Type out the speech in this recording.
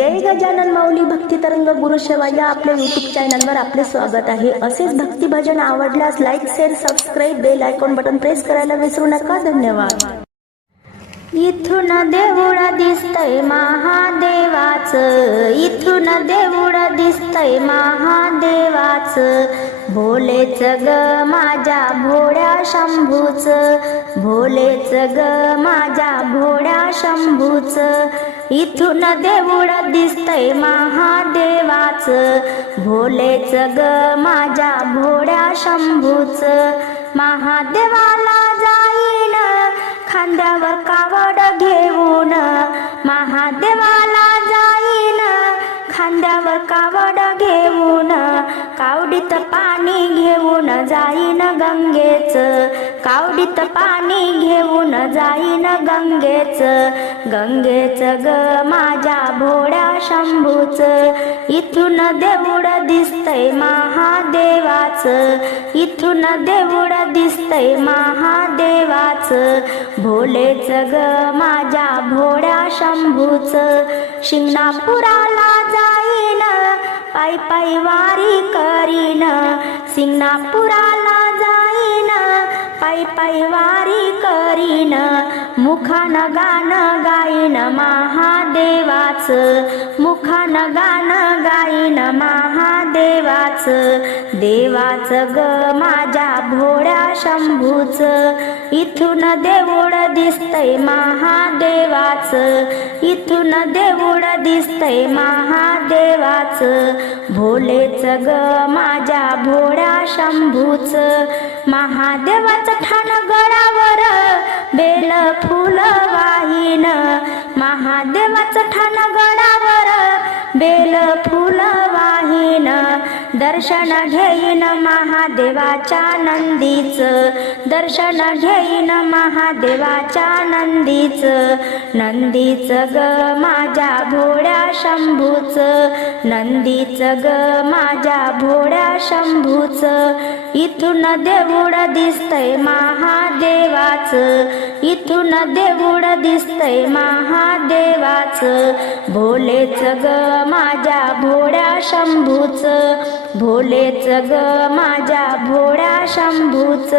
जय गजानन माऊली भक्ती तरंग गुरु शेवा या आपल्या युट्यूब चॅनलवर आपले स्वागत आहे. असेच भक्ती भजन आवडल्यास like share subscribe bell icon button press करायला विसरू नका. धन्यवाद. इथून देऊळ दिसतय महादेवाच. इथून देऊळ दिसतय महादेवाच. भोलेच ग माझ्या भोळ्या शंभूच. भोलेच ग माझ्या भोळ्या शंभूच. इथून देऊळ दिसतय महादेवाच. भोलेच ग माझ्या भोळ्या शंभूच. महादेवाला जाईन खांद्यावर कावड घेऊन. महादेवाला जाईन खांद्यावर कावड कावडीत पाणी घेऊन जाईन गंगेच. कावडीत पाणी घेऊन जाईन गंगेच. गंगेच ग माझ्या भोळ्या शंभूच. इथून देऊळ दिसतय महादेवाच. इथून देऊळ दिसतय महादेवाच. भोलेच ग माझ्या भोळ्या शंभूच. शिंगणापुराला जाईन. पायी पायी वारी कर सिंगणापुराला जाईन पायी पायी वारी करीन मुखान गाणं गाईन महादेवाच मुखान गाणं गाईन महादेवाच देवाच ग माझ्या भोळ्या शंभूच इथून देऊळ दिसतय महादेवाच इथून देऊळ दिसतय महादेवाच भोलेच ग माझ्या भोळ्या शंभूच महादेवाचं ठाण गळावर बेल फुल वाहीन. महादेवाचं ठाण गळावर बेल फुल वाहीन. दर्शन घेईन महादेवाच्या नंदीच दर्शन घेईन महादेवाच्या नंदीच. नंदीच ग माझ्या भोळ्या शंभूच नंदीच ग माझ्या भोळ्या शंभूच. इथून देऊळ दिसतय महादेवाच. इथून देऊळ दिसतय महादेवाच. भोलेच ग माझ्या भोळ्या शंभूच. भोलेच ग माझ्या भोळ्या शंभूच.